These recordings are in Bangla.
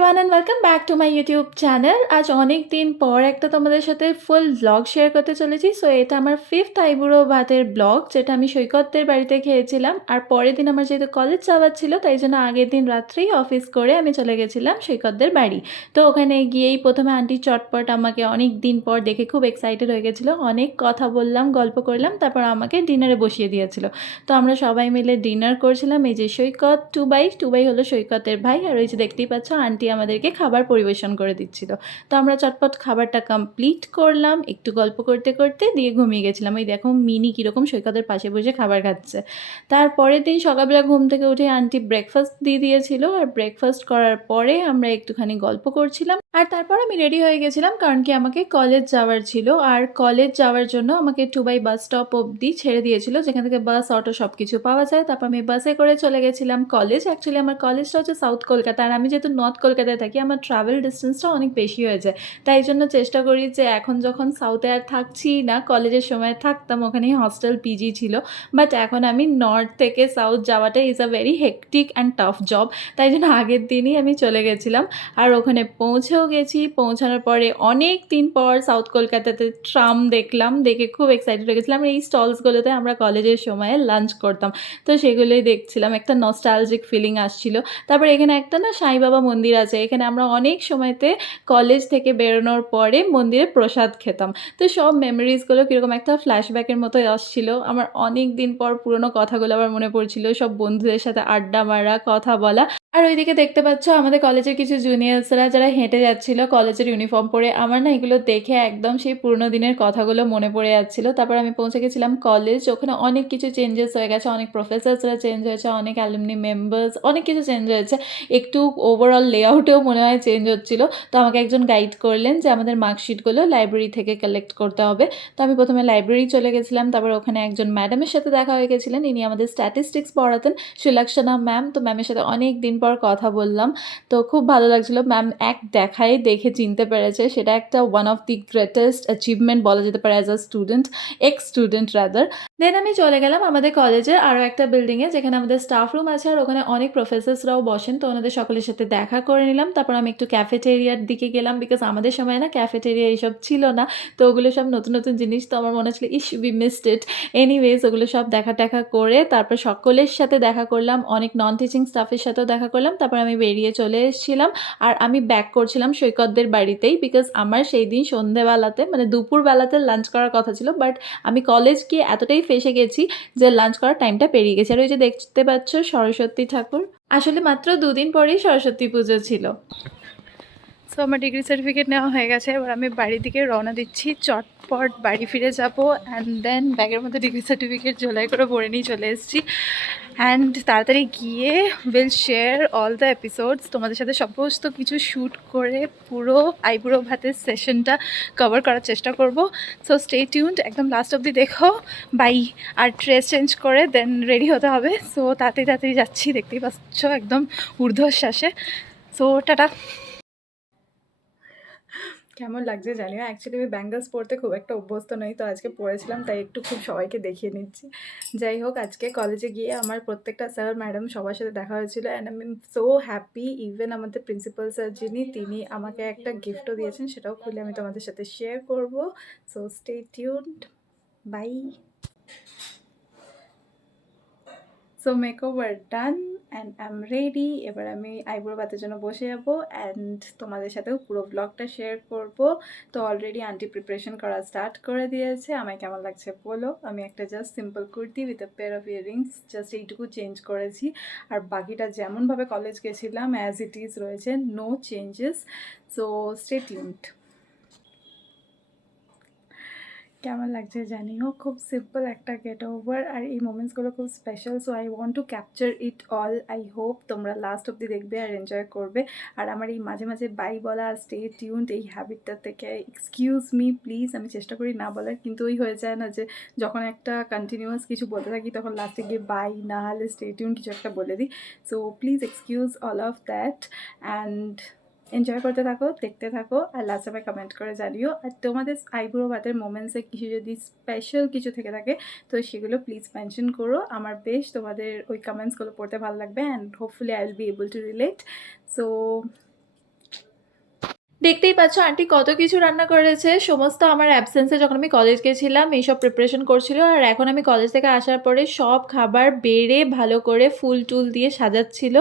Everyone and welcome back to my YouTube channel আজ অনেক দিন পর একটা তোমাদের সাথে ফুল ব্লগ শেয়ার করতে চলেছি। সো এটা আমার ফিফথ আইবুড়ো ভাতের ব্লগ যেটা আমি সৈকতের বাড়িতে খেয়েছিলাম। আর পরের দিন আমার যেহেতু কলেজ যাওয়ার ছিল, তাই জন্য আগের দিন রাত্রেই অফিস করে আমি চলে গেছিলাম সৈকতদের বাড়ি। তো ওখানে গিয়েই প্রথমে আন্টি চটপট আমাকে অনেক দিন পর দেখে খুব এক্সাইটেড হয়ে গেছিল। অনেক কথা বললাম, গল্প করলাম, তারপর আমাকে ডিনারে বসিয়ে দিয়েছিল। তো আমরা সবাই মিলে ডিনার করছিলাম এই যে সৈকত টুবাই টুবাই হলো সৈকতের ভাই। আর ওই যে দেখতেই পাচ্ছ, আন্টি আমাদেরকে খাবার পরিবেশন করে দিচ্ছিল। তো আমরা চটপট খাবারটা কমপ্লিট করলাম, একটু গল্প করতে করতে দিয়ে ঘুমিয়ে গেছিলাম। ওই দেখো মিনি কীরকম সৈকতের পাশে বসে খাবার খাচ্ছে। তারপরের দিন সকালবেলা ঘুম থেকে উঠে আন্টি ব্রেকফাস্ট দিয়ে দিয়েছিল। আর ব্রেকফাস্ট করার পরে আমরা একটুখানি গল্প করছিলাম। আর তারপর আমি রেডি হয়ে গেছিলাম কারণ কি আমাকে কলেজ যাওয়ার ছিল। আর কলেজ যাওয়ার জন্য আমাকে টুবাই বাস স্টপ অবধি ছেড়ে দিয়েছিল, যেখান থেকে বাস অটো সব কিছু পাওয়া যায়। তারপর আমি বাসে করে চলে গেছিলাম কলেজ অ্যাকচুয়ালি আমার কলেজটা হচ্ছে সাউথ কলকাতা। আর আমি যেহেতু নর্থ কলকাতায় থাকি, আমার ট্রাভেল ডিস্টেন্সটা অনেক বেশি হয়ে যায়। তাই জন্য চেষ্টা করি যে এখন যখন সাউথে আর থাকছি না কলেজের সময় থাকতাম, ওখানেই হস্টেল পিজি ছিল। বাট এখন আমি নর্থ থেকে সাউথ যাওয়াটা is a very hectic and tough job তাই জন্য আগের দিনই আমি চলে গেছিলাম। আর ওখানে পৌঁছেও গেছি। পৌঁছানোর পরে অনেক দিন পর সাউথ কলকাতাতে ট্রাম দেখলাম, দেখে খুব এক্সাইটেড হয়ে গেছিলাম। এই স্টলসগুলোতে আমরা কলেজের সময়ে লাঞ্চ করতাম। তো সেগুলোই দেখছিলাম। একটা নস্টালজিক ফিলিং আসছিল। তারপর এখানে একটা না সাই বাবা মন্দির আছে। এখানে আমরা অনেক সময়তে কলেজ থেকে বেরোনোর পরে মন্দিরে প্রসাদ খেতাম। তো সব মেমোরিজগুলো কীরকম একটা ফ্ল্যাশব্যাকের মতোই আসছিল। আমার অনেক দিন পর পুরনো কথাগুলো আবার মনে পড়ছিল। সব বন্ধুদের সাথে আড্ডা মারা, কথা বলা। আর ওইদিকে দেখতে পাচ্ছ আমাদের কলেজের কিছু জুনিয়র্সরা যারা হেঁটে যাচ্ছিল, কলেজের ইউনিফর্ম পরে, আমার না এগুলো দেখে একদম সেই পুরনো দিনের কথাগুলো মনে পড়ে যাচ্ছিল। তারপর আমি পৌঁছে গেছিলাম কলেজ ওখানে অনেক কিছু চেঞ্জেস হয়ে গেছে, অনেক প্রফেসরসরা চেঞ্জ হয়েছে, অনেক অ্যালুমনি মেম্বার্স অনেক কিছু চেঞ্জ হয়েছে। একটু ওভারঅল লেআউটেও মনে হয় চেঞ্জ হচ্ছিল। তো আমাকে একজন গাইড করলেন যে আমাদের মার্কশিটগুলো লাইব্রেরি থেকে কালেক্ট করতে হবে। তো আমি প্রথমে লাইব্রেরি চলে গেছিলাম, তারপর ওখানে একজন ম্যাডামের সাথে দেখা হয়ে গেছিলেন। ইনি আমাদের স্ট্যাটিস্টিক্স পড়াতেন, সুলক্ষণা ম্যাম তো ম্যামের সাথে অনেক দিন পর কথা বললাম। তো খুব ভালো লাগছিল। ম্যাম এক দেখাই দেখে চিনতে পেরেছে। সেটা একটা one of the greatest achievement বলা যেতে পারে as a student ex student rather than আমি চলে গেলাম আমাদের কলেজের আরও একটা বিল্ডিংয়ে যেখানে আমাদের স্টাফ রুম আছে আর ওখানে অনেক প্রফেসরসরাও বসেন। তো ওনাদের সকলের সাথে দেখা করে নিলাম। তারপর আমি একটু ক্যাফেটেরিয়ার দিকে গেলাম বিকজ আমাদের সময় না ক্যাফেটেরিয়া এইসব ছিল না। তো ওগুলো সব নতুন নতুন জিনিস তো আমার মনে হচ্ছিল, ইস বি মিসড ইট এনিওয়েজ ওগুলো সব দেখা টেখা করে তারপর সকলের সাথে দেখা করলাম। অনেক নন টিচিং স্টাফের সাথেও দেখা করলাম, তারপর আমি বেরিয়ে চলে এসেছিলাম। আর আমি ব্যাক করছিলাম সৈকতদের বাড়িতেই বিকজ আমার সেই দিন সন্ধেবেলাতে মানে দুপুরবেলাতে লাঞ্চ করার কথা ছিল। বাট আমি কলেজ গিয়ে এতটাই ফেসে গেছি যে লাঞ্চ করার টাইমটা পেরিয়ে গেছে। আর ওই যে দেখতে পাচ্ছ সরস্বতী ঠাকুর, আসলে মাত্র দুদিন পরেই সরস্বতী পুজো ছিল। সো আমার ডিগ্রি সার্টিফিকেট নেওয়া হয়ে গেছে। এবার আমি বাড়ির দিকে রওনা দিচ্ছি। চটপট বাড়ি ফিরে যাব। অ্যান্ড দেন ব্যাগের মধ্যে ডিগ্রি সার্টিফিকেট জোলাই করে পরে নিয়ে চলে এসেছি। অ্যান্ড তাড়াতাড়ি গিয়ে will share all the episodes তোমাদের সাথে সমস্ত কিছু শ্যুট করে পুরো আইবুড়ো ভাতের সেশনটা কভার করার চেষ্টা করব। সো স্টে টিউন্ড একদম লাস্ট অবধি দেখো। বাই আর ড্রেস চেঞ্জ করে দেন রেডি হতে হবে। সো তাড়াতাড়ি তাড়াতাড়ি যাচ্ছি। দেখতেই পাচ্ছ একদম ঊর্ধ্বশ্বাসে। So tata. কেমন লাগছে জানিও। অ্যাকচুয়ালি আমি ব্যাঙ্গলস পরতে খুব একটা অভ্যস্ত নই, তো আজকে পরেছিলাম তাই একটু খুব সবাইকে দেখিয়ে নিচ্ছি। যাই হোক, আজকে কলেজে গিয়ে আমার প্রত্যেকটা স্যার ম্যাডাম সবার সাথে দেখা হয়েছিল অ্যান্ড আমি সো হ্যাপি ইভেন আমাদের প্রিন্সিপাল স্যার যিনি, তিনি আমাকে একটা গিফটও দিয়েছেন, সেটাও খুলে আমি তোমাদের সাথে শেয়ার করব। So stay tuned bye so make over done and I am ready এবার আমি আইব্রো বাতের জন্য বসে যাব অ্যান্ড তোমাদের সাথেও পুরো ব্লগটা শেয়ার করব। তো অলরেডি আন্টি প্রিপারেশন করা স্টার্ট করে দিয়েছে। আমায় কেমন লাগছে বলো? আমি একটা just simple kurti with a pair of earrings just এইটুকু চেঞ্জ করেছি। আর বাকিটা যেমনভাবে কলেজ গেছিলাম অ্যাজ ইট ইজ রয়েছে no changes so stay tuned কেমন লাগছে জানিও খুব সিম্পল একটা গেট ওভার আর এই মোমেন্টসগুলো খুব special so I want to capture it all I hope তোমরা লাস্ট অব্দি দেখবে আর এনজয় করবে। আর আমার এই মাঝে মাঝে বাই বলা আর স্টে টিউন্ড এই হ্যাবিটটা থেকে। এক্সকিউজ মি প্লিজ আমি চেষ্টা করি না বলার, কিন্তু ওই হয়ে যায় না যে যখন একটা কন্টিনিউয়াস কিছু বলতে থাকি, তখন লাস্টে গিয়ে বাই না হলে স্টে টিউন কিছু একটা বলে দিই। So please excuse all of that and enjoy করতে থাকো, দেখতে থাকো, আর লাস্ট সময় কমেন্ট করে জানিও। আর তোমাদের আইব্রো বাদের মোমেন্টসে কিছু যদি স্পেশাল কিছু থেকে থাকে, তো সেগুলো প্লিজ মেনশন করো। আমার বেশ তোমাদের ওই কমেন্টসগুলো পড়তে ভালো লাগবে and hopefully I will be able to relate so দেখতেই পাচ্ছ, আন্টি কত কিছু রান্না করেছে। সমস্ত আমার অ্যাবসেন্সে যখন আমি কলেজ গেছিলাম, এইসব প্রিপারেশন করছিল। আর এখন আমি কলেজ থেকে আসার পরে সব খাবার বেড়ে ভালো করে ফুল টুল দিয়ে সাজাচ্ছিল।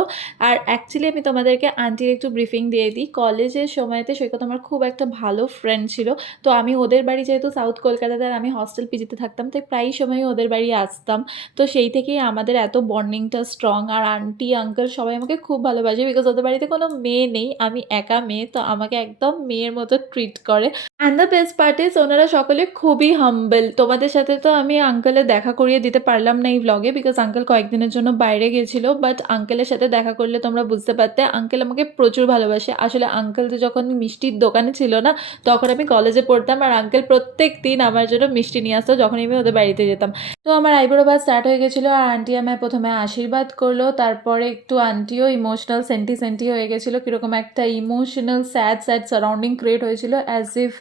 আর অ্যাকচুয়ালি আমি তোমাদেরকে আন্টির একটু ব্রিফিং দিয়ে দিই। কলেজের সময়তে সৈকত আমার খুব একটা ভালো ফ্রেন্ড ছিল। তো আমি ওদের বাড়ি যেহেতু সাউথ কলকাতাতে, আর আমি হস্টেল পিজিতে থাকতাম, তাই প্রায় সময়ই ওদের বাড়ি আসতাম। তো সেই থেকেই আমাদের এত বন্ডিংটা স্ট্রং আর আন্টি আঙ্কেল সবাই আমাকে খুব ভালোবাসে বিকজ ওদের বাড়িতে কোনো মেয়ে নেই। আমি একা মেয়ে, তো আমাকে একদম মেয়ের মতো ট্রিট করে। And the best part is ওনারা সকলে খুবই হাম্বেল তোমাদের সাথে তো আমি আঙ্কেলের দেখা করিয়ে দিতে পারলাম না এই ব্লগে বিকজ আঙ্কেল কয়েকদিনের জন্য বাইরে গেছিল বাট আঙ্কেলের সাথে দেখা করলে তোমরা বুঝতে পারতে আঙ্কেল আমাকে প্রচুর ভালোবাসে। আসলে আঙ্কেল তো যখন মিষ্টির দোকানে ছিল না, তখন আমি কলেজে পড়তাম আর আঙ্কেল প্রত্যেক দিন আমার জন্য মিষ্টি নিয়ে আসতো যখন আমি ওদের বাড়িতে যেতাম। তো আমার আইব্রো বাস স্টার্ট হয়ে গেছিল আর আন্টি আমায় প্রথমে আশীর্বাদ করল, তারপরে একটু আন্টিও ইমোশনাল সেন্টি সেন্টি হয়ে গেছিল, কীরকম একটা emotional sad sad surrounding create হয়েছিল অ্যাজ ইফ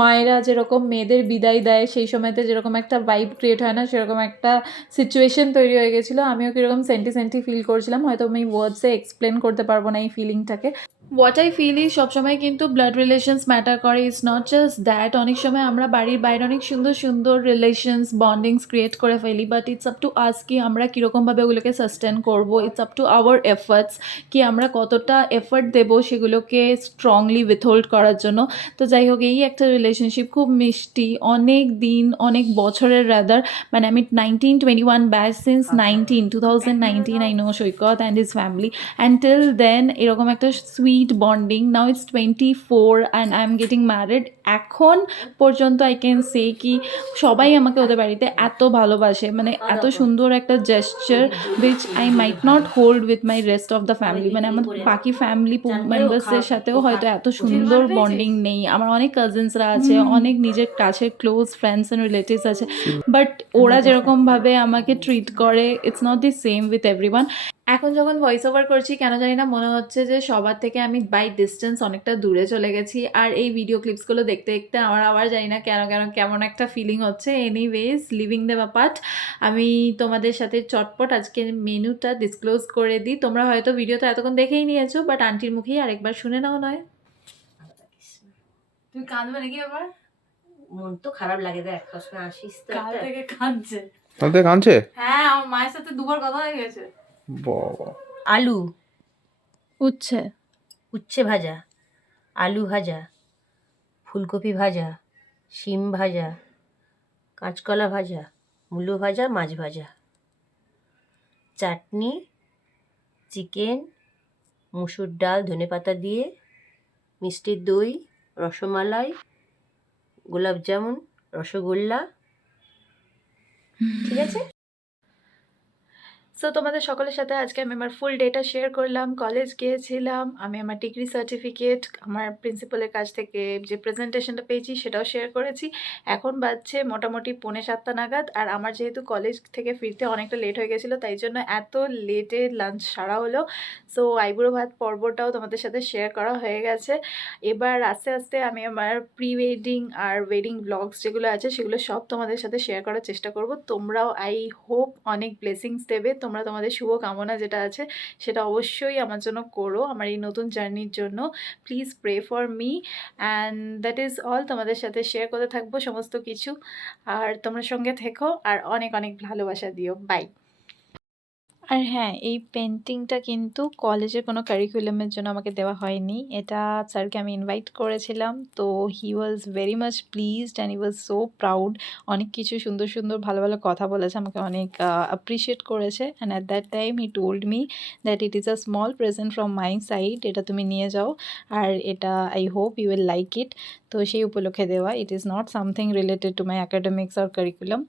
মায়েরা যেরকম মেয়েদের বিদায় দেয়, সেই সময়তে যেরকম একটা ভাইব ক্রিয়েট হয় না, সেরকম একটা সিচুয়েশন তৈরি হয়ে গেছিল। আমিও কীরকম সেন্টি সেন্টি ফিল করছিলাম, হয়তো আমি ওয়ার্ডসে এক্সপ্লেন করতে পারব না এই ফিলিংটাকে হোয়াট আই ফিল ইজ সবসময় কিন্তু ব্লাড রিলেশনস ম্যাটার করে। ইটস নট জাস্ট দ্যাট অনেক সময় আমরা বাড়ির বাইরে অনেক সুন্দর সুন্দর রিলেশনস বন্ডিংস ক্রিয়েট করে ফেলি but it's up to us কি আমরা কীরকমভাবে ওগুলোকে সাস্টেন করব। It's up to our efforts কি আমরা কতটা এফর্ট দেবো সেগুলোকে স্ট্রংলি উইথহোল্ড করার জন্য। তো যাই হোক এই একটা রিলেশনশিপ খুব মিষ্টি অনেক দিন অনেক বছরের রাদার মানে আমি nineteen twenty one batch since nineteen two thousand nineteen I know Saikat and his family and till then এরকম একটা sweet bonding now it's twenty four and I am getting married এখন পর্যন্ত আই ক্যান সে কি সবাই আমাকে ওদের বাড়িতে এত ভালোবাসে মানে এত সুন্দর একটা gesture which I might not hold with my rest of the family মানে আমার বাকি ফ্যামিলি মেম্বার্সের সাথেও হয়তো এত সুন্দর বন্ডিং নেই। আমার অনেক কাজিনসরা আছে অনেক নিজের কাছে ক্লোজ ফ্রেন্ডস অ্যান্ড রিলেটিভস আছে। বাট ওরা যেরকমভাবে আমাকে ট্রিট করে it's not the same with everyone এখন যখন ভয়েস ওভার করছি কেন জানি না মনে হচ্ছে যে সবার থেকে আমি বাই ডিস্টেন্স অনেকটা দূরে চলে গেছি। আর এই ভিডিও ক্লিপসগুলো দেখতে দেখতে আমার আবার জানি না কেন কেন কেমন একটা ফিলিং হচ্ছে। এনিওয়েজ লিভিং দ্য পার্ট আমি তোমাদের সাথে চটপট আজকে মেনুটা ডিসক্লোজ করে দিই। তোমরা হয়তো ভিডিওটা এতক্ষণ দেখেই নিয়েছো বাট আন্টির মুখেই আরেকবার শুনে নাও নয়। তুমি কাঁদবে নাকি আবার? মন তো খারাপ লাগে দেখ আসিস তো কাল থেকে কাঁদছে। তাহলে কাঁদছে? হ্যাঁ আমার মায়ের সাথে দুবার কথা হয়ে গেছে। বাবা। আলু। উচ্ছে। উচ্ছে ভাজা। আলু ভাজা। ফুলকপি ভাজা। শিম ভাজা। কাঁচকলা ভাজা। মূলো ভাজা মাছ ভাজা। চাটনি চিকেন মুসুর ডাল ধনেপাতা দিয়ে মিষ্টির দই রসমালাই গোলাপ জামুন রসগোল্লা। ঠিক আছে? সো তোমাদের সকলের সাথে আজকে আমি আমার ফুল ডেটা শেয়ার করলাম কলেজ গিয়েছিলাম, আমি আমার ডিগ্রি সার্টিফিকেট আমার প্রিন্সিপালের কাছ থেকে যে প্রেজেন্টেশনটা পেয়েছি সেটাও শেয়ার করেছি। এখন বাজছে মোটামুটি পৌনে সাতটা নাগাদ আর আমার যেহেতু কলেজ থেকে ফিরতে অনেকটা লেট হয়ে গেছিল, তাই জন্য এত লেটে লাঞ্চ সারা হলো। সো আইবুড়ো ভাত পর্বটাও তোমাদের সাথে শেয়ার করা হয়ে গেছে। এবার আস্তে আস্তে আমি আমার প্রি ওয়েডিং আর ওয়েডিং ব্লগস যেগুলো আছে, সেগুলো সব তোমাদের সাথে শেয়ার করার চেষ্টা করব। তোমরাও আই হোপ অনেক ব্লেসিংস দেবে। তোমরা তোমাদের শুভ কামনা যেটা আছে, সেটা অবশ্যই আমার জন্য করো, আমার এই নতুন জার্নির জন্য। Please pray for me and that is all তোমাদের সাথে শেয়ার করতে থাকব সমস্ত কিছু। আর তোমরা সঙ্গে থেকো, আর অনেক অনেক ভালোবাসা দিও। বাই আর হ্যাঁ এই পেন্টিংটা কিন্তু কলেজের কোনো কারিকুলামের জন্য আমাকে দেওয়া হয়নি। এটা স্যারকে আমি ইনভাইট করেছিলাম। তো he was very much pleased and he was so proud অনেক কিছু সুন্দর সুন্দর, ভালো ভালো কথা বলেছে। আমাকে অনেক অ্যাপ্রিসিয়েট করেছে। And at that time he told me that it is a small present from my side এটা তুমি নিয়ে যাও। আর এটা I hope you will like it তো সেই উপলক্ষে দেওয়া। It is not something related to my academics or curriculum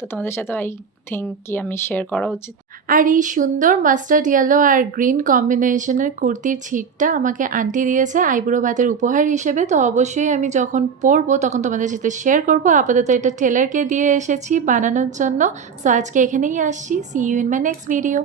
তো তোমাদের সাথে আই থিঙ্ক কি আমি শেয়ার করা উচিত। আর এই সুন্দর মাস্টার্ড ইয়েলো আর গ্রিন কম্বিনেশনের কুর্তির ছিটটা আমাকে আন্টি দিয়েছে আইবুড়ো ভাতের উপহার হিসেবে। তো অবশ্যই আমি যখন পরবো তখন তোমাদের সাথে শেয়ার করব। আপাতত এটা টেলারকে দিয়ে এসেছি বানানোর জন্য। সো আজকে এখানেই আসছি। See you in my next video